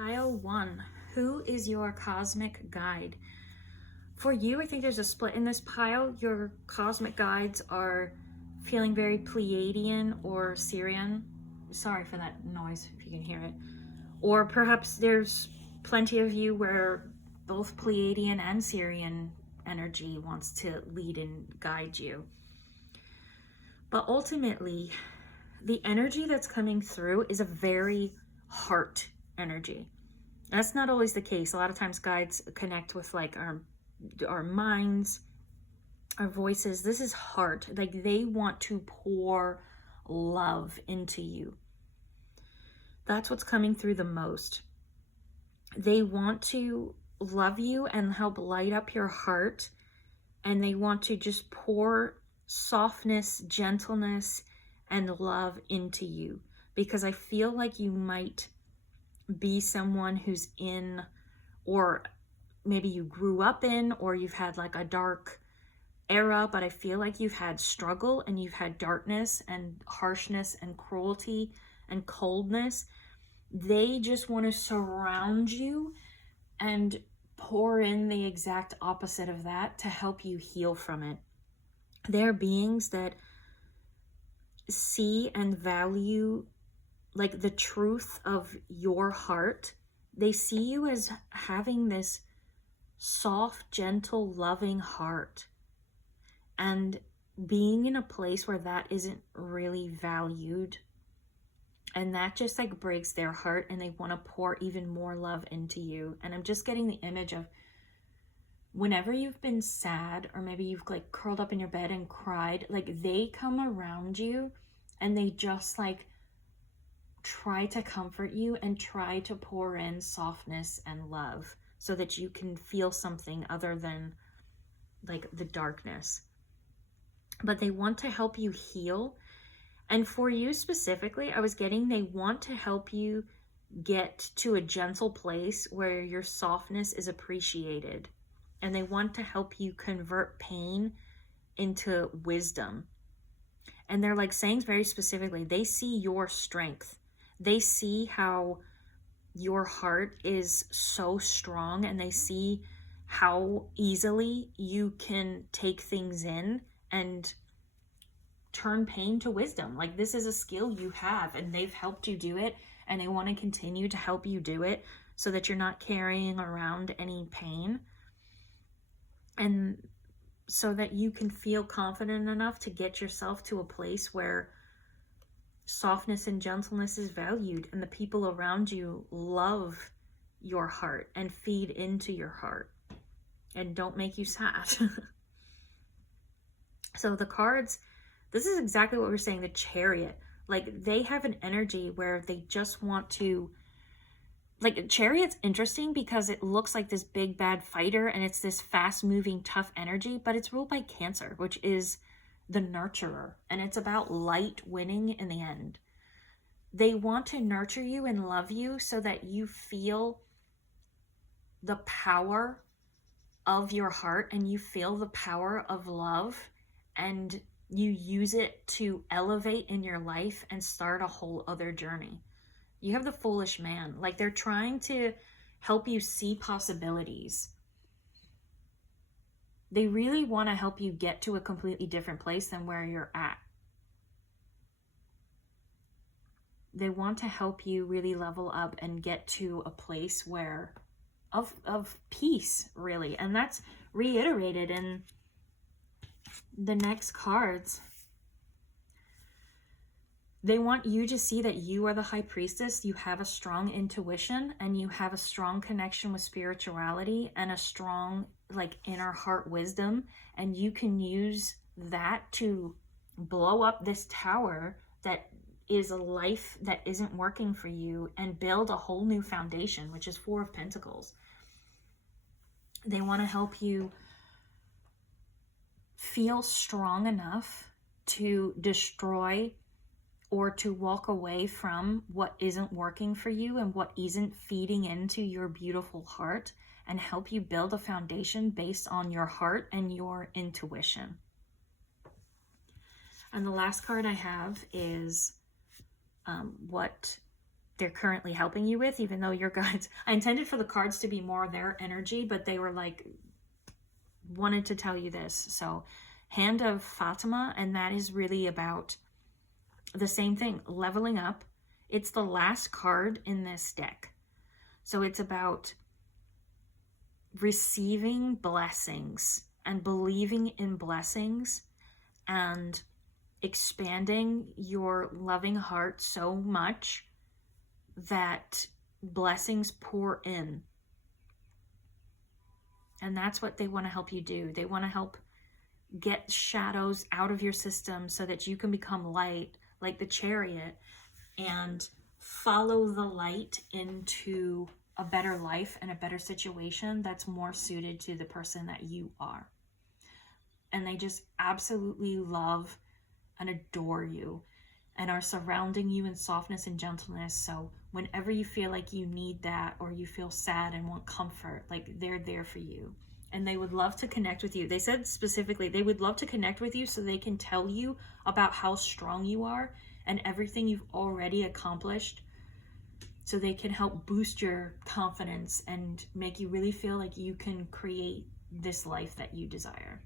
Pile 1. Who is your cosmic guide? For you, I think there's a split in this pile. Your cosmic guides are feeling very Pleiadian or Sirian. Sorry for that noise if you can hear it. Or perhaps there's plenty of you where both Pleiadian and Sirian energy wants to lead and guide you. But ultimately, the energy that's coming through is a very heart energy. That's not always the case. A lot of times guides connect with like our minds, our voices. This is heart. Like they want to pour love into you. That's what's coming through the most. They want to love you and help light up your heart, and they want to just pour softness, gentleness, and love into you, because I feel like you might be someone who's in, or maybe you grew up in, or you've had like a dark era, but I feel like you've had struggle and you've had darkness and harshness and cruelty and coldness. They just want to surround you and pour in the exact opposite of that to help you heal from it. They're beings that see and value like the truth of your heart. They see you as having this soft, gentle, loving heart, and being in a place where that isn't really valued, and that just like breaks their heart, and they want to pour even more love into you. And I'm just getting the image of whenever you've been sad, or maybe you've like curled up in your bed and cried, like they come around you and they just like try to comfort you and try to pour in softness and love so that you can feel something other than like the darkness. But they want to help you heal. And for you specifically, I was getting they want to help you get to a gentle place where your softness is appreciated. And they want to help you convert pain into wisdom. And they're like saying very specifically, they see your strength. They see how your heart is so strong, and they see how easily you can take things in and turn pain to wisdom. Like this is a skill you have, and they've helped you do it, and they want to continue to help you do it so that you're not carrying around any pain, and so that you can feel confident enough to get yourself to a place where softness and gentleness is valued, and the people around you love your heart and feed into your heart and don't make you sad. So the cards, this is exactly what we're saying, the Chariot. Like they have an energy where they just want to, like Chariot's interesting because it looks like this big bad fighter, and it's this fast moving tough energy, but it's ruled by Cancer, which is the nurturer, and it's about light winning in the end. They want to nurture you and love you so that you feel the power of your heart, and you feel the power of love, and you use it to elevate in your life and start a whole other journey. You have the Foolish Man. Like they're trying to help you see possibilities. They really want to help you get to a completely different place than where you're at. They want to help you really level up and get to a place where of peace, really. And that's reiterated in the next cards. They want you to see that you are the High Priestess. You have a strong intuition, and you have a strong connection with spirituality and a strong like inner heart wisdom, and you can use that to blow up this tower that is a life that isn't working for you and build a whole new foundation, which is Four of Pentacles. They want to help you feel strong enough to destroy or to walk away from what isn't working for you and what isn't feeding into your beautiful heart, and help you build a foundation based on your heart and your intuition. And the last card I have is what they're currently helping you with, even though your guides, I intended for the cards to be more their energy, but they were like, wanted to tell you this. So Hand of Fatima, and that is really about the same thing, leveling up. It's the last card in this deck. So it's about receiving blessings and believing in blessings and expanding your loving heart so much that blessings pour in. And that's what they want to help you do. They want to help get shadows out of your system so that you can become light, like the Chariot, and follow the light into a better life and a better situation that's more suited to the person that you are. And they just absolutely love and adore you and are surrounding you in softness and gentleness. So whenever you feel like you need that, or you feel sad and want comfort, like they're there for you. And they would love to connect with you. They said specifically they would love to connect with you so they can tell you about how strong you are and everything you've already accomplished, so they can help boost your confidence and make you really feel like you can create this life that you desire.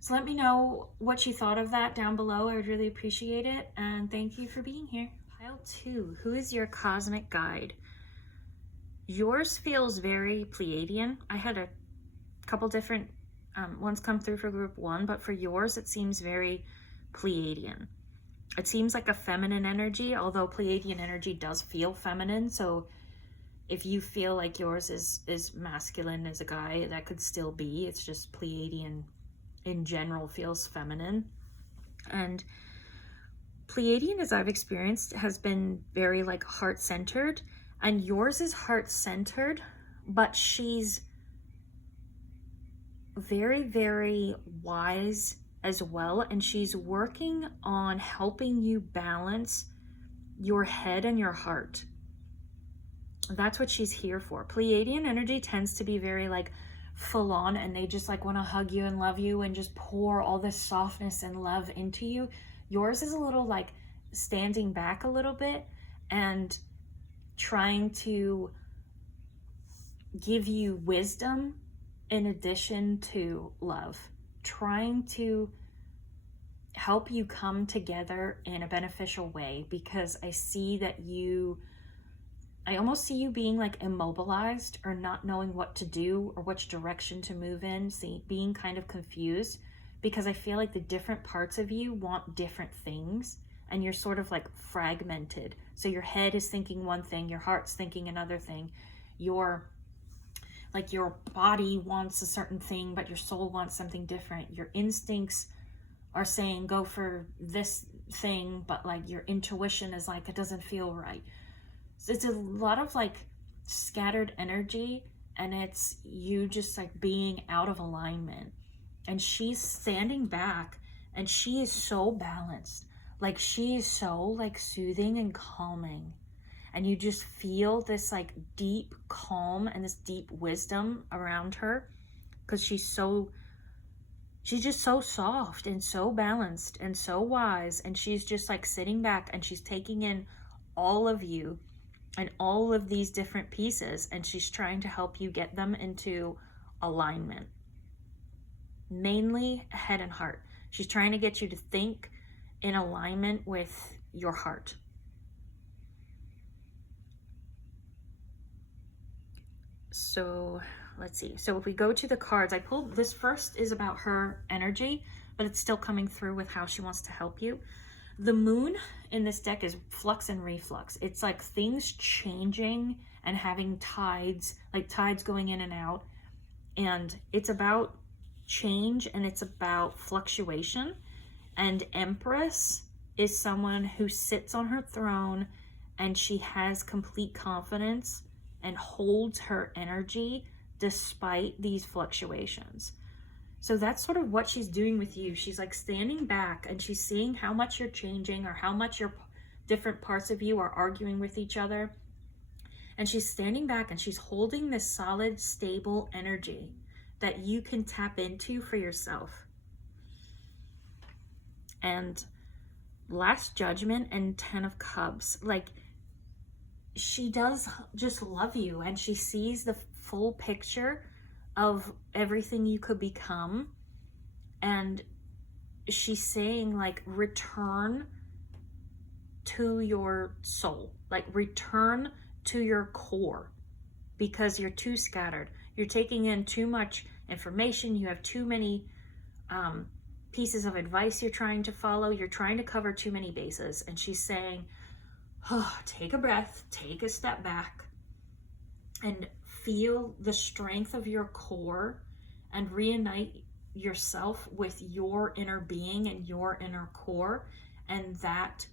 So let me know what you thought of that down below. I would really appreciate it. And thank you for being here. Pile 2, who is your cosmic guide? Yours feels very Pleiadian. I had a couple different ones come through for group 1, but for yours it seems very Pleiadian. It seems like a feminine energy, although Pleiadian energy does feel feminine. So if you feel like yours is masculine as a guy, that could still be. It's just Pleiadian in general feels feminine. And Pleiadian, as I've experienced, has been very like heart-centered, and yours is heart-centered, but she's very, very wise as well, and she's working on helping you balance your head and your heart. That's what she's here for. Pleiadian energy tends to be very like full on, and they just like want to hug you and love you and just pour all this softness and love into you. Yours is a little like standing back a little bit and trying to give you wisdom in addition to love, trying to help you come together in a beneficial way, because I see that I almost see you being like immobilized or not knowing what to do or which direction to move in, being kind of confused, because I feel like the different parts of you want different things and you're sort of like fragmented. So your head is thinking one thing, your heart's thinking another thing, your body wants a certain thing, but your soul wants something different. Your instincts are saying go for this thing, but like your intuition is like, it doesn't feel right. So it's a lot of like scattered energy, and it's you just like being out of alignment. And she's standing back, and she is so balanced. Like she is so like soothing and calming. And you just feel this like deep calm and this deep wisdom around her, because she's just so soft and so balanced and so wise. And she's just like sitting back and she's taking in all of you and all of these different pieces, and she's trying to help you get them into alignment. Mainly head and heart. She's trying to get you to think in alignment with your heart. So let's see. So if we go to the cards, I pulled this first is about her energy, but it's still coming through with how she wants to help you. The moon in this deck is flux and reflux. It's like things changing and having tides, like tides going in and out. And it's about change and it's about fluctuation. And Empress is someone who sits on her throne and she has complete confidence and holds her energy despite these fluctuations. So that's sort of what she's doing with you. She's like standing back and she's seeing how much you're changing or how much your different parts of you are arguing with each other. And she's standing back and she's holding this solid, stable energy that you can tap into for yourself. And Last Judgment and 10 of Cups. Like, she does just love you, and she sees the full picture of everything you could become. And she's saying, like, return to your soul, like return to your core, because you're too scattered. You're taking in too much information. You have too many pieces of advice you're trying to follow. You're trying to cover too many bases. And she's saying, oh, take a breath, take a step back, and feel the strength of your core and reunite yourself with your inner being and your inner core. And that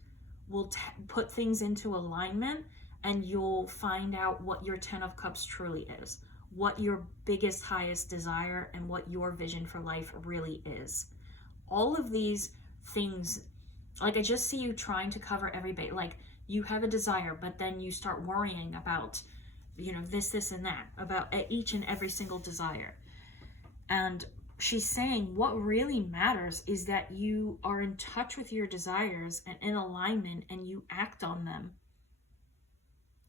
will put things into alignment, and you'll find out what your 10 of Cups truly is, what your biggest, highest desire, and what your vision for life really is. All of these things, like, I just see you trying to cover every base. Like, you have a desire, but then you start worrying about, this and that, about each and every single desire. And she's saying what really matters is that you are in touch with your desires and in alignment, and you act on them.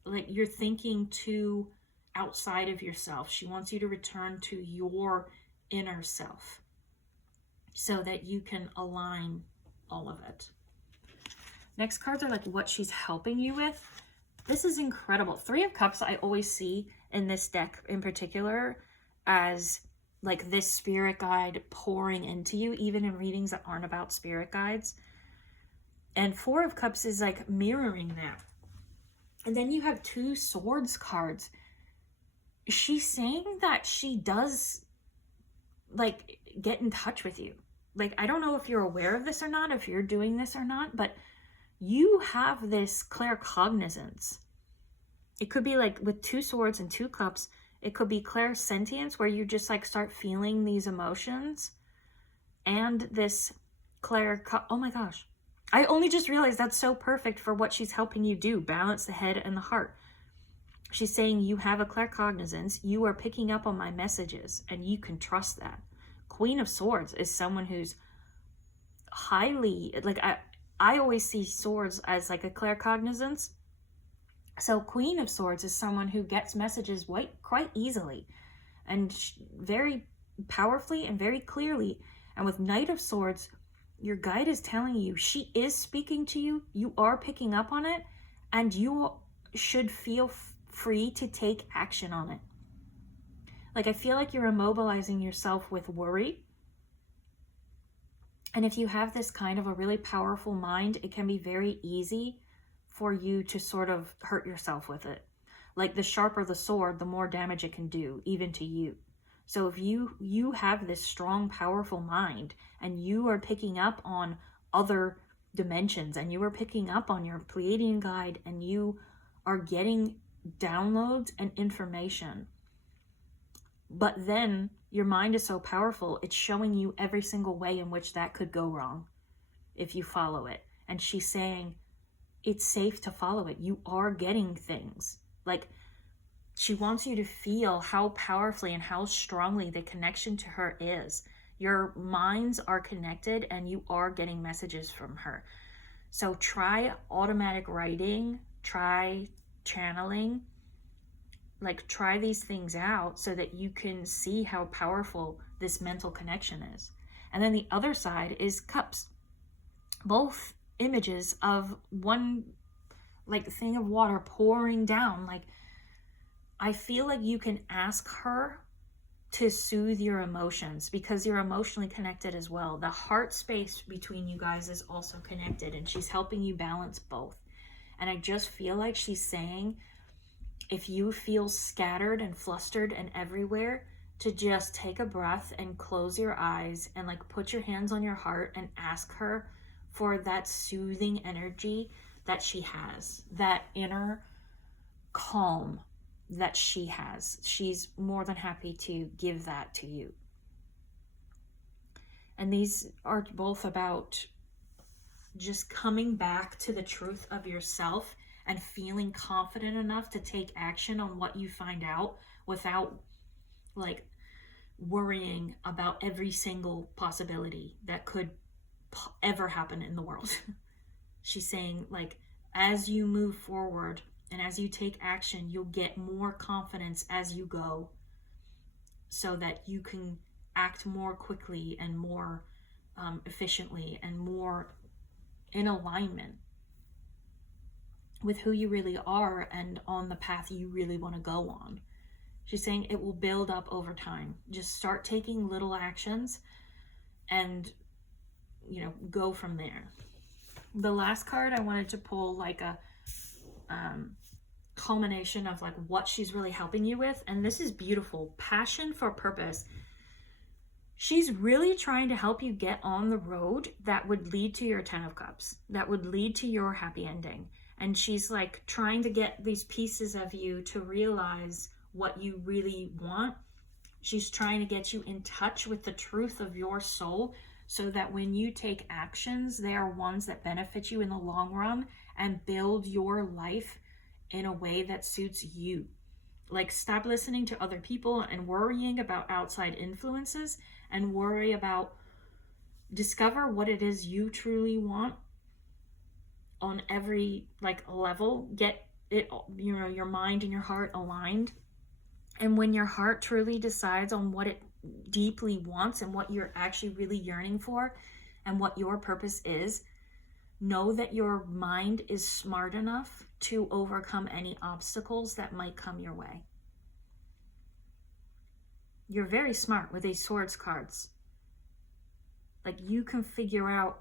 Like, you're thinking too outside of yourself. She wants you to return to your inner self so that you can align all of it. Next cards are like what she's helping you with. This is incredible. 3 of Cups I always see in this deck in particular as like this spirit guide pouring into you, even in readings that aren't about spirit guides. And 4 of Cups is like mirroring that. And then you have 2 Swords cards. She's saying that she does like get in touch with you. Like, I don't know if you're aware of this or not, if you're doing this or not, but you have this claircognizance. It could be like with 2 Swords and 2 Cups, it could be clairsentience, where you just like start feeling these emotions, and this oh my gosh, I only just realized that's so perfect for what she's helping you do, balance the head and the heart. She's saying you have a claircognizance, you are picking up on my messages, and you can trust that. Queen of Swords is someone who's highly, like, I always see swords as like a claircognizance. So Queen of Swords is someone who gets messages quite easily and very powerfully and very clearly. And with Knight of Swords, your guide is telling you, she is speaking to you, you are picking up on it, and you should feel free to take action on it. Like, I feel like you're immobilizing yourself with worry. And if you have this kind of a really powerful mind, it can be very easy for you to sort of hurt yourself with it. Like, the sharper the sword, the more damage it can do, even to you. So if you have this strong, powerful mind, and you are picking up on other dimensions, and you are picking up on your Pleiadian guide, and you are getting downloads and information, but then your mind is so powerful, it's showing you every single way in which that could go wrong if you follow it. And she's saying it's safe to follow it. You are getting things. Like, she wants you to feel how powerfully and how strongly the connection to her is. Your minds are connected, and you are getting messages from her. So try automatic writing, try channeling, like, try these things out so that you can see how powerful this mental connection is. And then the other side is Cups. Both images of one, like, thing of water pouring down. Like, I feel like you can ask her to soothe your emotions, because you're emotionally connected as well. The heart space between you guys is also connected, and she's helping you balance both. And I just feel like she's saying, if you feel scattered and flustered and everywhere, to just take a breath and close your eyes and like put your hands on your heart and ask her for that soothing energy that she has, that inner calm that she has. She's more than happy to give that to you. And these are both about just coming back to the truth of yourself and feeling confident enough to take action on what you find out without like worrying about every single possibility that could ever happen in the world. She's saying, like, as you move forward and as you take action, you'll get more confidence as you go, so that you can act more quickly and more efficiently and more in alignment with who you really are and on the path you really want to go on. She's saying it will build up over time. Just start taking little actions and, go from there. The last card I wanted to pull, like a culmination of like what she's really helping you with, and this is beautiful. Passion for purpose. She's really trying to help you get on the road that would lead to your 10 of Cups, that would lead to your happy ending. And she's like trying to get these pieces of you to realize what you really want. She's trying to get you in touch with the truth of your soul, so that when you take actions, they are ones that benefit you in the long run and build your life in a way that suits you. Like, stop listening to other people and worrying about outside influences, and discover what it is you truly want on every level. Get it, your mind and your heart aligned. And when your heart truly decides on what it deeply wants and what you're actually really yearning for and what your purpose is, know that your mind is smart enough to overcome any obstacles that might come your way. You're very smart with these swords cards. Like, you can figure out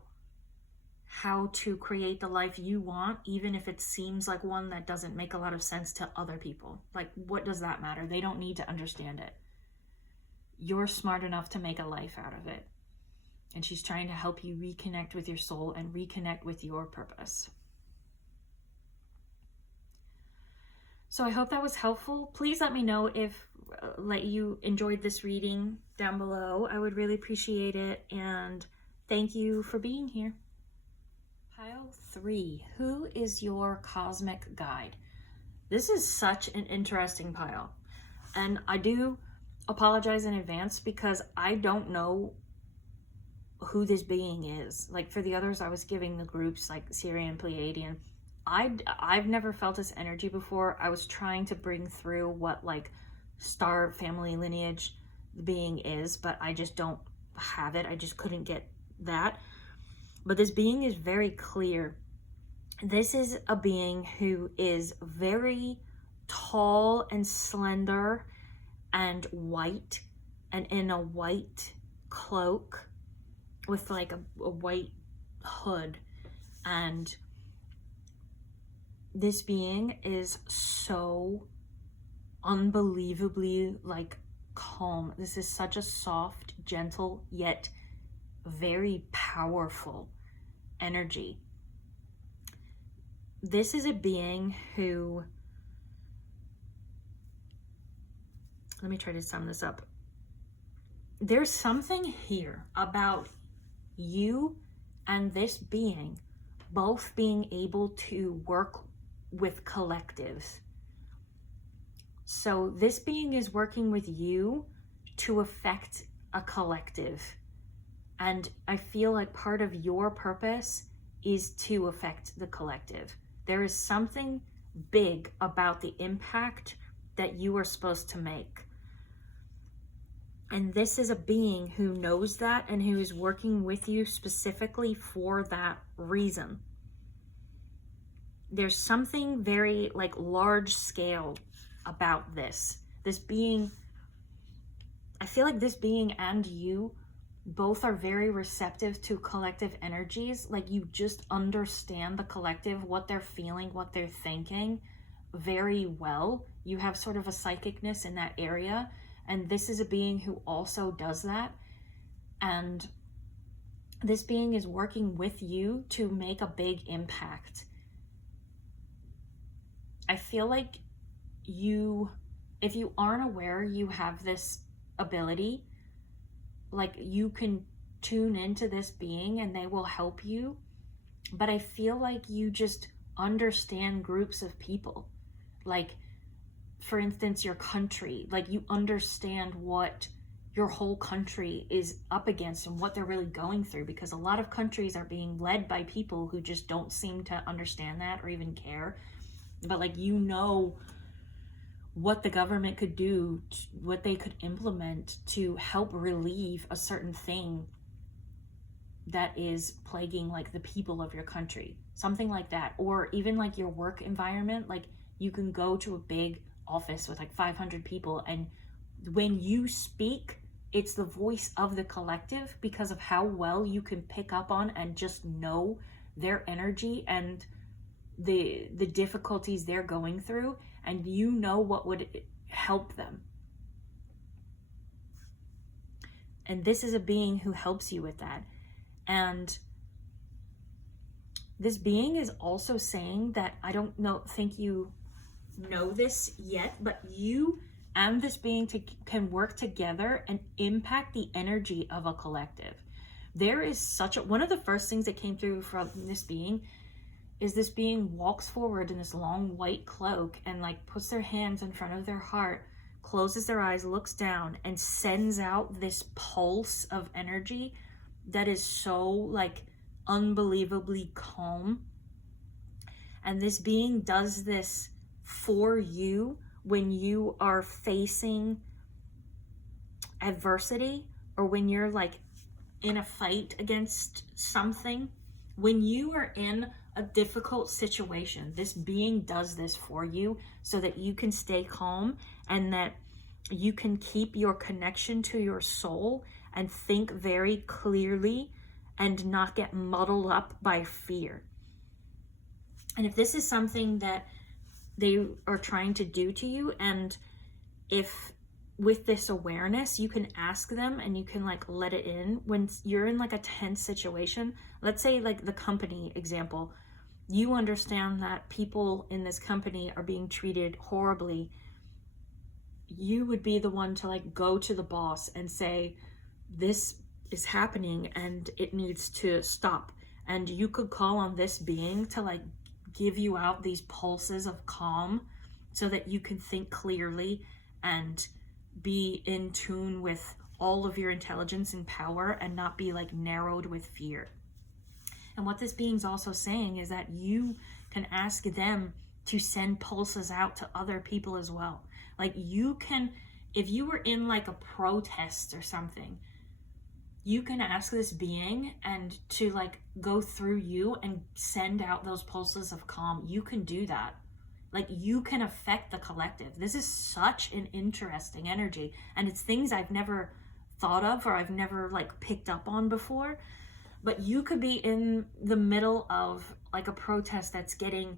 how to create the life you want, even if it seems like one that doesn't make a lot of sense to other people. Like, what does that matter? They don't need to understand it. You're smart enough to make a life out of it. And she's trying to help you reconnect with your soul and reconnect with your purpose. So I hope that was helpful. Please let me know if you enjoyed this reading down below. I would really appreciate it. And thank you for being here. Pile 3, who is your cosmic guide? This is such an interesting pile. And I do apologize in advance because I don't know who this being is. Like, for the others I was giving the groups like Sirian, Pleiadian. I've never felt this energy before. I was trying to bring through what like star family lineage the being is, but I just don't have it. I just couldn't get that. But this being is very clear. This is a being who is very tall and slender and white, and in a white cloak with like a white hood. And this being is so unbelievably like calm. This is such a soft, gentle, yet very powerful energy. This is a being who, let me try to sum this up. There's something here about you and this being both being able to work with collectives. So this being is working with you to affect a collective. And I feel like part of your purpose is to affect the collective. There is something big about the impact that you are supposed to make. And this is a being who knows that and who is working with you specifically for that reason. There's something very like large scale about this. This being, I feel like this being and you both are very receptive to collective energies. Like, you just understand the collective, what they're feeling, what they're thinking very well. You have sort of a psychicness in that area. And this is a being who also does that. And this being is working with you to make a big impact. I feel like if you aren't aware you have this ability, like, you can tune into this being and they will help you. But I feel like you just understand groups of people. Like, for instance, your country, like, you understand what your whole country is up against and what they're really going through, because a lot of countries are being led by people who just don't seem to understand that or even care. But like, you know, what the government could do, what they could implement to help relieve a certain thing that is plaguing like the people of your country, something like that. Or even like your work environment, like you can go to a big office with like 500 people, and when you speak, it's the voice of the collective because of how well you can pick up on and just know their energy and the difficulties they're going through, and you know what would help them. And this is a being who helps you with that. And this being is also saying that, I don't think you know this yet, but you and this being can work together and impact the energy of a collective. There is one of the first things that came through from this being is this being walks forward in this long white cloak and like puts their hands in front of their heart, closes their eyes, looks down, and sends out this pulse of energy that is so like unbelievably calm. And this being does this for you when you are facing adversity, or when you're like in a fight against something. When you are in a difficult situation, this being does this for you so that you can stay calm and that you can keep your connection to your soul and think very clearly and not get muddled up by fear. And if this is something that they are trying to do to you, and if with this awareness you can ask them and you can like let it in when you're in like a tense situation, let's say like the company example, you understand that people in this company are being treated horribly, you would be the one to like go to the boss and say, this is happening and it needs to stop. And you could call on this being to like give you out these pulses of calm so that you can think clearly and be in tune with all of your intelligence and power and not be like narrowed with fear. And what this being's also saying is that you can ask them to send pulses out to other people as well. Like you can, if you were in like a protest or something, you can ask this being and to like go through you and send out those pulses of calm. You can do that. Like you can affect the collective. This is such an interesting energy, and it's things I've never thought of or I've never like picked up on before. But you could be in the middle of like a protest that's getting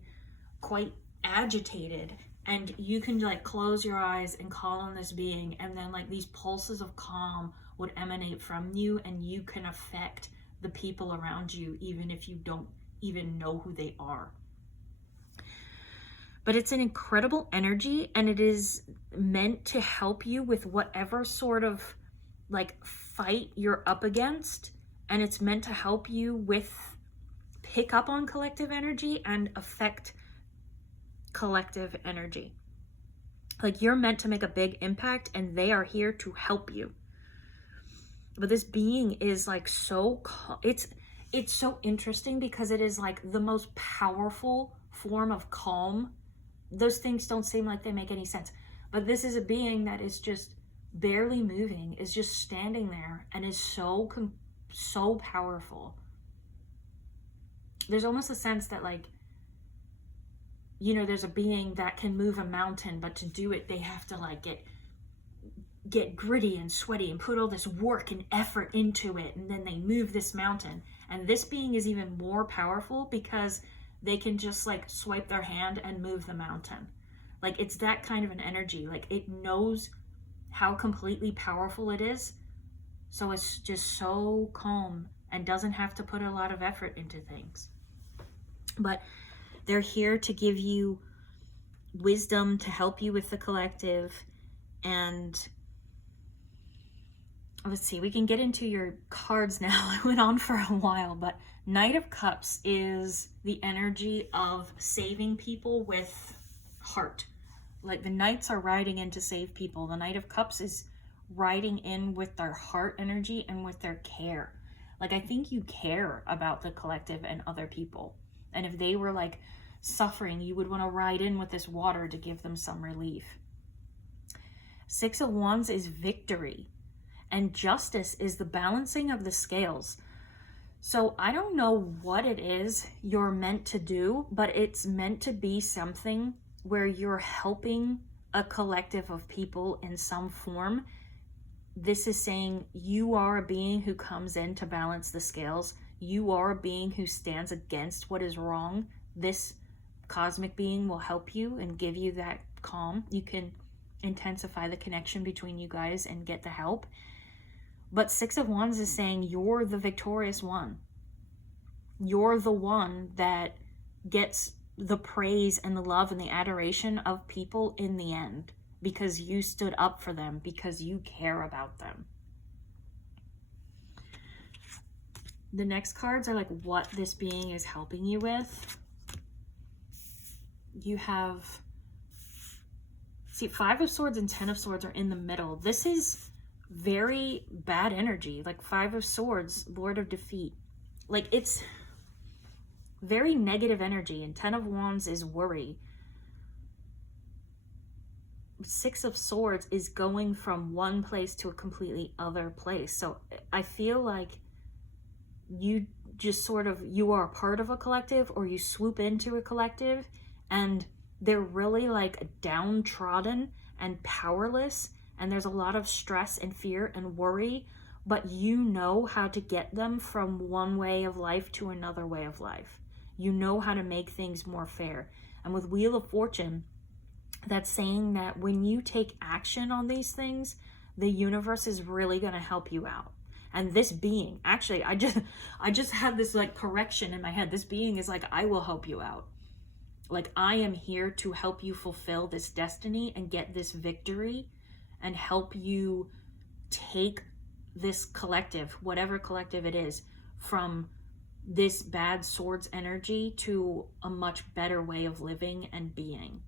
quite agitated, and you can like close your eyes and call on this being, and then like these pulses of calm would emanate from you, and you can affect the people around you even if you don't even know who they are. But it's an incredible energy, and it is meant to help you with whatever sort of like fight you're up against, and it's meant to help you with pick up on collective energy and affect collective energy. Like you're meant to make a big impact, and they are here to help you. But this being is like so, it's so interesting because it is like the most powerful form of calm. Those things don't seem like they make any sense, but this is a being that is just barely moving, is just standing there, and is so powerful. There's almost a sense that like, you know, there's a being that can move a mountain, but to do it they have to like get gritty and sweaty and put all this work and effort into it, and then they move this mountain. And this being is even more powerful because they can just like swipe their hand and move the mountain. Like it's that kind of an energy. Like it knows how completely powerful it is, so it's just so calm and doesn't have to put a lot of effort into things. But they're here to give you wisdom, to help you with the collective. And let's see, we can get into your cards now. I went on for a while, but Knight of Cups is the energy of saving people with heart. Like the knights are riding in to save people. The Knight of Cups is riding in with their heart energy and with their care. Like, I think you care about the collective and other people. And if they were like suffering, you would want to ride in with this water to give them some relief. Six of Wands is victory, and justice is the balancing of the scales. So I don't know what it is you're meant to do, but it's meant to be something where you're helping a collective of people in some form. This is saying you are a being who comes in to balance the scales. You are a being who stands against what is wrong. This cosmic being will help you and give you that calm. You can intensify the connection between you guys and get the help. But Six of Wands is saying you're the victorious one. You're the one that gets the praise and the love and the adoration of people in the end, because you stood up for them, because you care about them. The next cards are like what this being is helping you with. You have, see, Five of Swords and Ten of Swords are in the middle. This is very bad energy. Like Five of Swords, Lord of Defeat. Like, it's very negative energy, and Ten of Wands is worry. Six of Swords is going from one place to a completely other place. So I feel like you just sort of, you are a part of a collective, or you swoop into a collective and they're really like downtrodden and powerless, and there's a lot of stress and fear and worry, but you know how to get them from one way of life to another way of life. You know how to make things more fair. And with Wheel of Fortune, that's saying that when you take action on these things, the universe is really going to help you out. And this being, actually, I just had this like correction in my head. This being is like, I will help you out. Like, I am here to help you fulfill this destiny and get this victory and help you take this collective, whatever collective it is, from this bad swords energy to a much better way of living and being.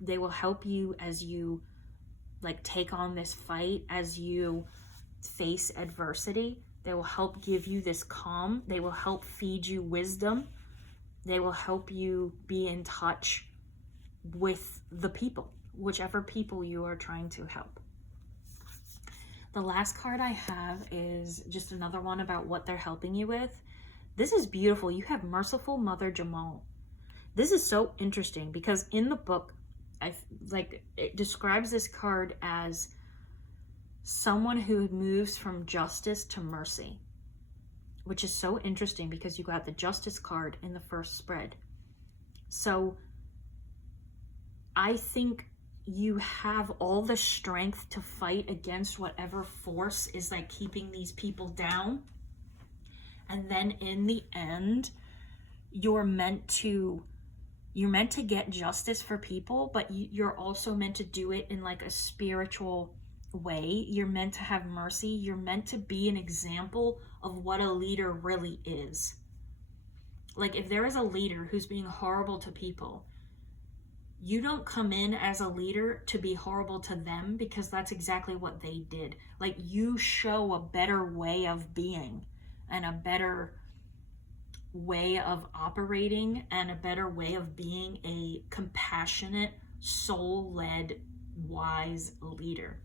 They will help you as you like take on this fight, as you face adversity. They will help give you this calm. They will help feed you wisdom. They will help you be in touch with the people, whichever people you are trying to help. The last card I have is just another one about what they're helping you with. This is beautiful. You have Merciful Mother Jamal. This is so interesting because in the book, it describes this card as someone who moves from justice to mercy, which is so interesting because you got the Justice card in the first spread. So I think you have all the strength to fight against whatever force is like keeping these people down. And then in the end, you're meant to get justice for people, but you're also meant to do it in like a spiritual way. You're meant to have mercy. You're meant to be an example of what a leader really is. Like, if there is a leader who's being horrible to people, you don't come in as a leader to be horrible to them, because that's exactly what they did. Like, you show a better way of being and a better way of operating and a better way of being a compassionate, soul-led, wise leader.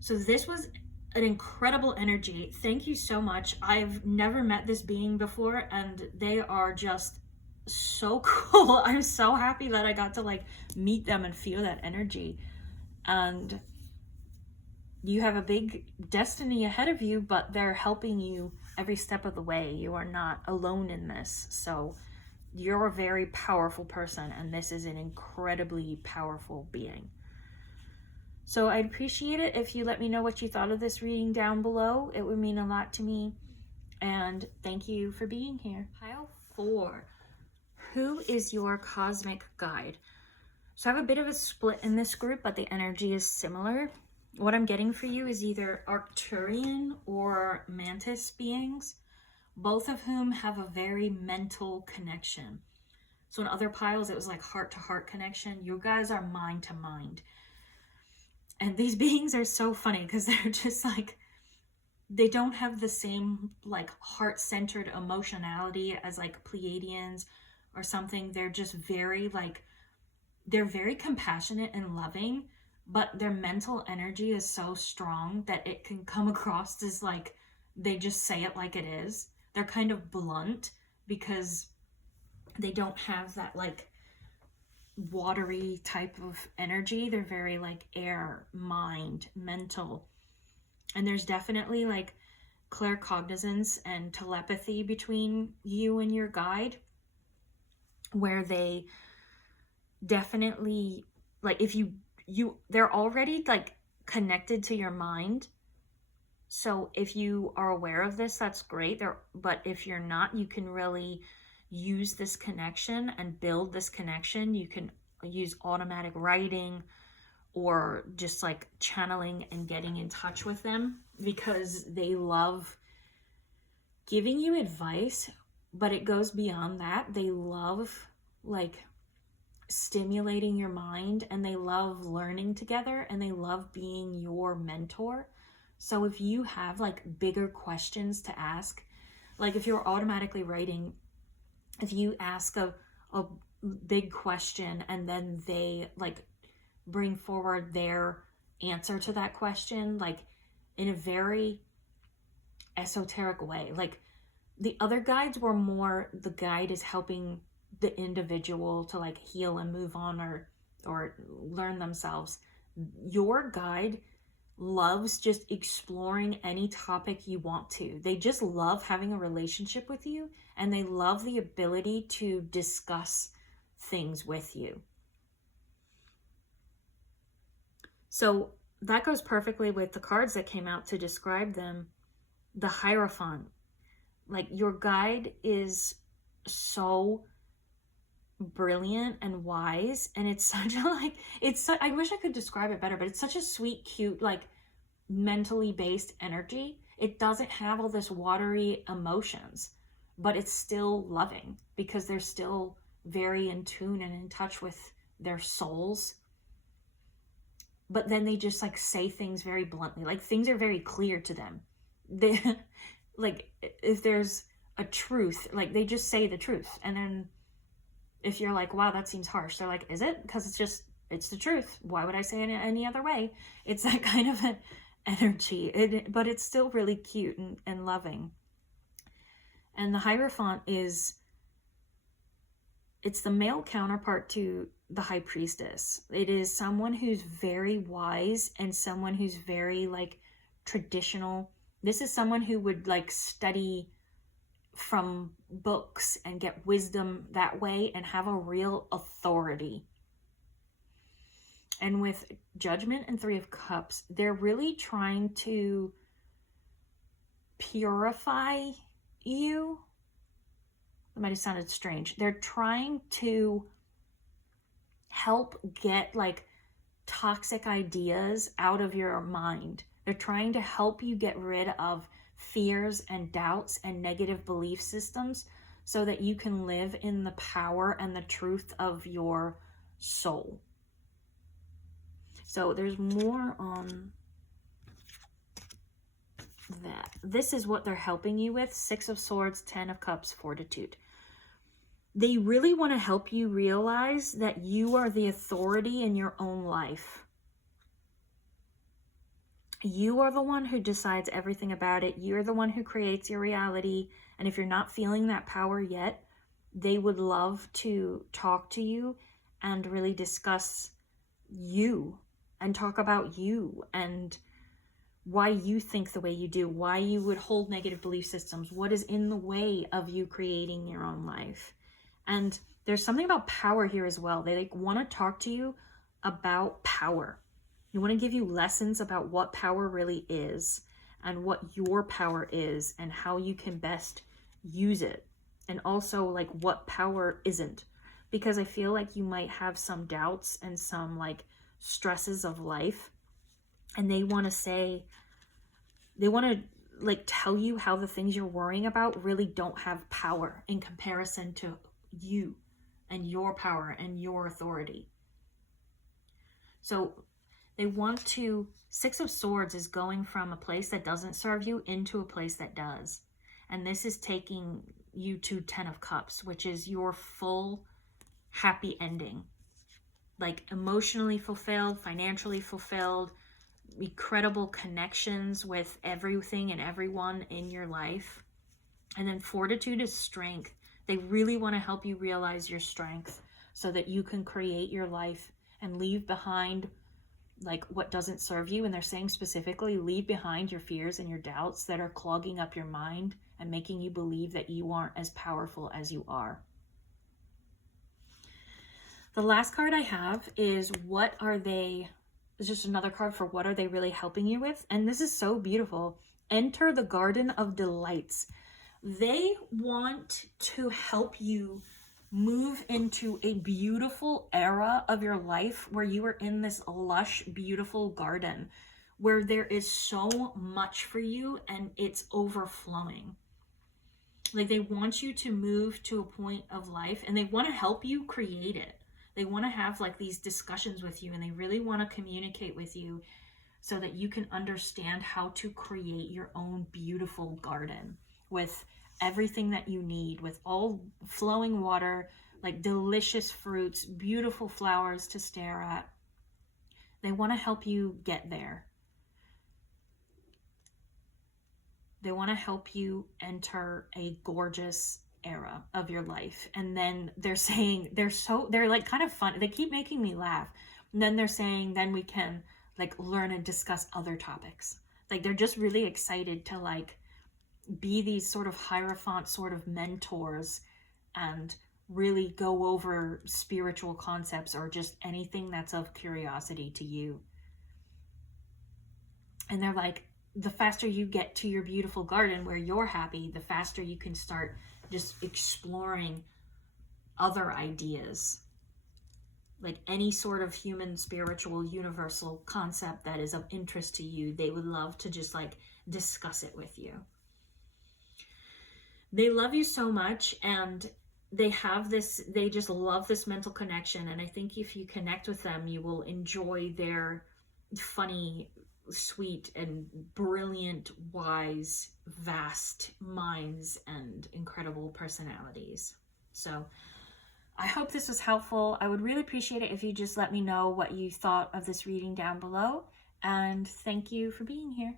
So this was an incredible energy. Thank you so much. I've never met this being before, and they are just so cool. I'm so happy that I got to like meet them and feel that energy. And you have a big destiny ahead of you, but they're helping you every step of the way. You are not alone in this. So you're a very powerful person, and this is an incredibly powerful being. So I'd appreciate it if you let me know what you thought of this reading down below. It would mean a lot to me. And thank you for being here. Pile 4. Who is your cosmic guide? So I have a bit of a split in this group, but the energy is similar. What I'm getting for you is either Arcturian or Mantis beings, both of whom have a very mental connection. So in other piles, it was like heart to heart connection. You guys are mind to mind. And these beings are so funny because they're just like, they don't have the same like heart-centered emotionality as like Pleiadians or something. They're just very like, they're very compassionate and loving, but their mental energy is so strong that it can come across as like they just say it like it is. They're kind of blunt because they don't have that like watery type of energy. They're very like air, mind, mental. And there's definitely like claircognizance and telepathy between you and your guide, where they definitely like, if they're already like connected to your mind. So if you are aware of this, that's great. But if you're not, you can really use this connection and build this connection. You can use automatic writing or just like channeling and getting in touch with them, because they love giving you advice, but it goes beyond that. They love like stimulating your mind, and they love learning together, and they love being your mentor. So if you have like bigger questions to ask, like if you're automatically writing, if you ask a big question and then they like bring forward their answer to that question, like in a very esoteric way, like the other guides were more, the guide is helping the individual to like heal and move on or learn themselves. Your guide loves just exploring any topic you want to. They just love having a relationship with you, and they love the ability to discuss things with you. So that goes perfectly with the cards that came out to describe them. The Hierophant, like your guide is so brilliant and wise, and it's such a like, I wish I could describe it better, but it's such a sweet, cute, like mentally based energy. It doesn't have all this watery emotions, but it's still loving because they're still very in tune and in touch with their souls. But then they just like say things very bluntly, like things are very clear to them. They like, if there's a truth, like they just say the truth. And then if you're like, wow, that seems harsh, they're like, is it? Because it's the truth. Why would I say it any other way? It's that kind of an energy, but it's still really cute and loving. And the Hierophant it's the male counterpart to the High Priestess. It is someone who's very wise and someone who's very like traditional. This is someone who would like study from books and get wisdom that way and have a real authority. And with Judgment and Three of Cups, they're really trying to purify you. That might have sounded strange. They're trying to help get like toxic ideas out of your mind. They're trying to help you get rid of fears and doubts and negative belief systems so that you can live in the power and the truth of your soul. So there's more on that. This is what they're helping you with. 6 of Swords, 10 of Cups, Fortitude. They really want to help you realize that you are the authority in your own life. You are the one who decides everything about it. You're the one who creates your reality. And if you're not feeling that power yet, they would love to talk to you and really discuss you and talk about you and why you think the way you do, why you would hold negative belief systems, what is in the way of you creating your own life. And there's something about power here as well. They like want to talk to you about power. They want to give you lessons about what power really is and what your power is and how you can best use it. And also like what power isn't. Because I feel like you might have some doubts and some like stresses of life. And they want to like tell you how the things you're worrying about really don't have power in comparison to you and your power and your authority. So they want to, Six of Swords is going from a place that doesn't serve you into a place that does. And this is taking you to 10 of Cups, which is your full happy ending. Like emotionally fulfilled, financially fulfilled, incredible connections with everything and everyone in your life. And then Fortitude is strength. They really want to help you realize your strength so that you can create your life and leave behind like what doesn't serve you. And they're saying specifically, leave behind your fears and your doubts that are clogging up your mind and making you believe that you aren't as powerful as you are. The last card I have is what are they, it's just another card for what are they really helping you with. And this is so beautiful. Enter the Garden of Delights. They want to help you move into a beautiful era of your life where you are in this lush, beautiful garden where there is so much for you and it's overflowing. Like they want you to move to a point of life and they want to help you create it. They want to have like these discussions with you and they really want to communicate with you so that you can understand how to create your own beautiful garden with everything that you need, with all flowing water, like delicious fruits, beautiful flowers to stare at. They want to help you get there. They want to help you enter a gorgeous era of your life. And then they're saying, they're like kind of fun. They keep making me laugh. And then they're saying, then we can like learn and discuss other topics. Like they're just really excited to like be these sort of Hierophant sort of mentors and really go over spiritual concepts or just anything that's of curiosity to you. And they're like, the faster you get to your beautiful garden where you're happy, the faster you can start just exploring other ideas. Like any sort of human, spiritual, universal concept that is of interest to you, they would love to just like discuss it with you. They love you so much and they have this, they just love this mental connection. And I think if you connect with them, you will enjoy their funny, sweet, and brilliant, wise, vast minds and incredible personalities. So I hope this was helpful. I would really appreciate it if you just let me know what you thought of this reading down below. And thank you for being here.